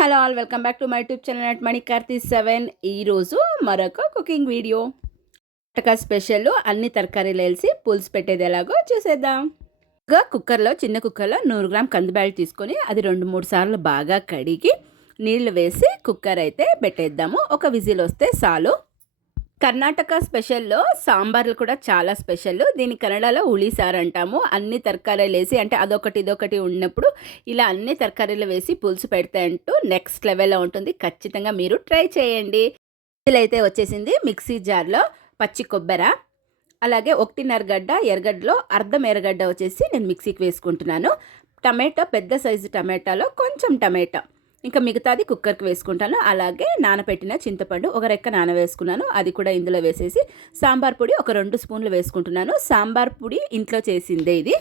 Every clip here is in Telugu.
Hello all welcome back to my YouTube channel at మణికార్తి7. ఈరోజు మరొక కుకింగ్ వీడియో. స్పెషల్ అన్ని తరకారీలు వేసి పులుసు పెట్టేది ఎలాగో చూసేద్దాం. కుక్కర్లో చిన్న కుక్కర్లో 100 గ్రామ్ కందిబ్యాళ్ళు తీసుకొని అది 2-3 సార్లు బాగా కడిగి నీళ్లు వేసి కుక్కర్ అయితే పెట్టేద్దాము. ఒక విజిల్ వస్తే చాలు. కర్ణాటక స్పెషల్లో సాంబార్లు కూడా చాలా స్పెషల్. దీని కన్నడలో ఉళిసారు అంటాము. అన్ని తరకారీలు వేసి అంటే అదొకటి ఇదొకటి ఉన్నప్పుడు ఇలా అన్ని తరకారీలు వేసి పులుసు పెడితే అంటూ నెక్స్ట్ లెవెల్లో ఉంటుంది. ఖచ్చితంగా మీరు ట్రై చేయండి. అయితే వచ్చేసింది మిక్సీ జార్లో పచ్చి కొబ్బరి, అలాగే 1.5 గడ్డ ఎర్రగడ్డలో అర్ధం ఎర్రగడ్డ వచ్చేసి నేను మిక్సీకి వేసుకుంటున్నాను. టమాటో పెద్ద సైజు టమాటాలో కొంచెం టమాటా, ఇంకా మిగతాది కుక్కర్కి వేసుకుంటాను. అలాగే నానబెట్టిన చింతపండు ఒక రెక్క నానవేసుకున్నాను, అది కూడా ఇందులో వేసేసి సాంబార్ పొడి ఒక 2 స్పూన్లు వేసుకుంటున్నాను. సాంబార్ పొడి ఇంట్లో చేసిందే. ఇది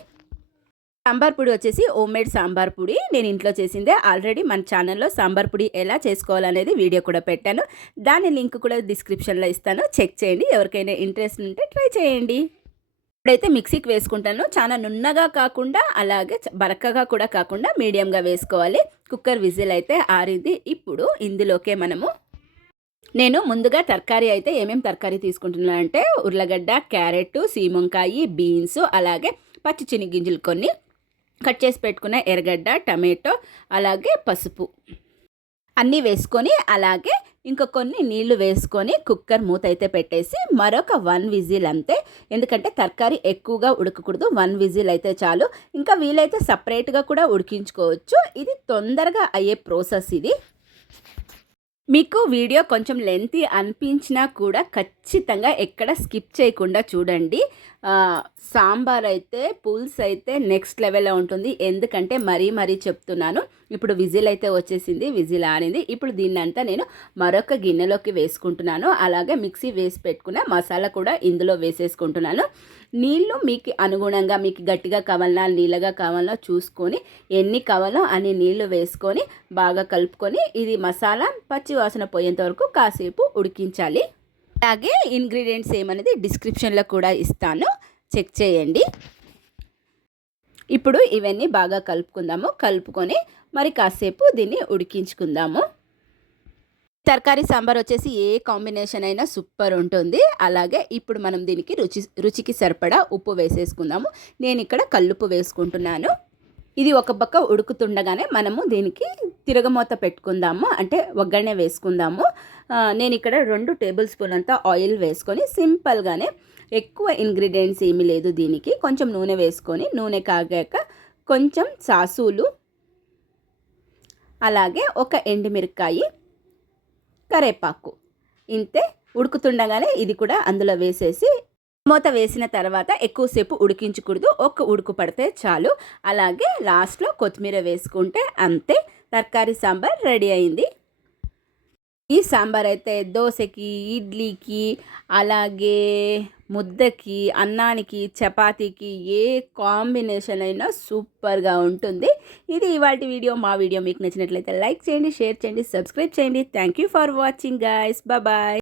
సాంబార్ పొడి వచ్చేసి హోమ్మేడ్ సాంబార్ పొడి నేను ఇంట్లో చేసిందే. ఆల్రెడీ మన ఛానల్లో సాంబార్ పొడి ఎలా చేసుకోవాలనేది వీడియో కూడా పెట్టాను. దాని లింక్ కూడా డిస్క్రిప్షన్లో ఇస్తాను, చెక్ చేయండి. ఎవరికైనా ఇంట్రెస్ట్ ఉంటే ట్రై చేయండి. ఇప్పుడైతే మిక్సీకి వేసుకుంటాను. చాలా నున్నగా కాకుండా అలాగే బరకగా కూడా కాకుండా మీడియంగా వేసుకోవాలి. కుక్కర్ విజిల్ అయితే ఆరింది. ఇప్పుడు ఇందులోకే నేను ముందుగా తరకారీ అయితే ఏమేమి తరకారీ తీసుకుంటున్నానంటే ఉర్లగడ్డ, క్యారెట్, సీమంకాయ, బీన్స్, అలాగే పచ్చి శనగగింజలు కొన్ని కట్ చేసి పెట్టుకున్న ఎర్రగడ్డ, టమాటో, అలాగే పసుపు అన్నీ వేసుకొని అలాగే ఇంకా కొన్ని నీళ్లు వేసుకొని కుక్కర్ మూత అయితే పెట్టేసి మరొక 1 విజిల్ అంతే. ఎందుకంటే తరకారీ ఎక్కువగా ఉడకకూడదు, 1 విజిల్ అయితే చాలు. ఇంకా వీలైతే సపరేట్గా కూడా ఉడికించుకోవచ్చు. ఇది తొందరగా అయ్యే ప్రాసెస్. ఇది మీకు వీడియో కొంచెం లెంతీ అనిపించినా కూడా ఖచ్చితంగా ఎక్కడ స్కిప్ చేయకుండా చూడండి. సాంబార్ అయితే పులుసు అయితే నెక్స్ట్ లెవెల్లో ఉంటుంది. ఎందుకంటే మరీ చెప్తున్నాను. ఇప్పుడు విజిల్ అయితే వచ్చేసింది, విజిల్ ఆరింది. ఇప్పుడు దీన్నంతా నేను మరొక గిన్నెలోకి వేసుకుంటున్నాను. అలాగే మిక్సీ వేసి పెట్టుకున్న మసాలా కూడా ఇందులో వేసేసుకుంటున్నాను. నీళ్ళు మీకు అనుగుణంగా, మీకు గట్టిగా కావాలన్నా నీళ్ళగా కావాలన్నా చూసుకొని ఎన్ని కావాలో అన్ని నీళ్లు వేసుకొని బాగా కలుపుకొని ఇది మసాలా పచ్చి వాసన పోయేంత వరకు కాసేపు ఉడికించాలి. అలాగే ఇంగ్రీడియంట్స్ ఏమనేది డిస్క్రిప్షన్లో కూడా ఇస్తాను, చెక్ చేయండి. ఇప్పుడు ఇవన్నీ బాగా కలుపుకొని మరి కాసేపు దీన్ని ఉడికించుకుందాము. తరకారీ సాంబార్ వచ్చేసి ఏ కాంబినేషన్ అయినా సూపర్ ఉంటుంది. అలాగే ఇప్పుడు మనం దీనికి రుచికి సరిపడా ఉప్పు వేసేసుకుందాము. నేను ఇక్కడ కల్లుప్పు వేసుకుంటున్నాను. ఇది ఒక పక్క ఉడుకుతుండగానే మనము దీనికి తిరగమూత పెట్టుకుందాము, అంటే ఒగ్గనే వేసుకుందాము. నేను ఇక్కడ 2 టేబుల్ స్పూన్ అంతా ఆయిల్ వేసుకొని సింపుల్గానే, ఎక్కువ ఇంగ్రీడియంట్స్ ఏమీ లేదు దీనికి. కొంచెం నూనె వేసుకొని నూనె కాగాక కొంచెం సాసులు, అలాగే ఒక ఎండుమిరకాయ, కరేపాకు, ఇంతే. ఉడుకుతుండగానే ఇది కూడా అందులో వేసేసి మూత వేసిన తర్వాత ఎక్కువసేపు ఉడికించకూడదు, ఒక ఉడుకు పడితే చాలు. అలాగే లాస్ట్లో కొత్తిమీర వేసుకుంటే అంతే, తరకారీ సాంబార్ రెడీ అయింది. ఈ సాంబార్ అయితే దోశకి, ఇడ్లీకి, అలాగే ముద్దకి, అన్నానికి, చపాతీకి ఏ కాంబినేషన్ అయినా సూపర్గా ఉంటుంది. ఇది ఇవాల్టి వీడియో. మా వీడియో మీకు నచ్చినట్లయితే లైక్ చేయండి, షేర్ చేయండి, సబ్స్క్రైబ్ చేయండి. Thank you for watching guys. Bye.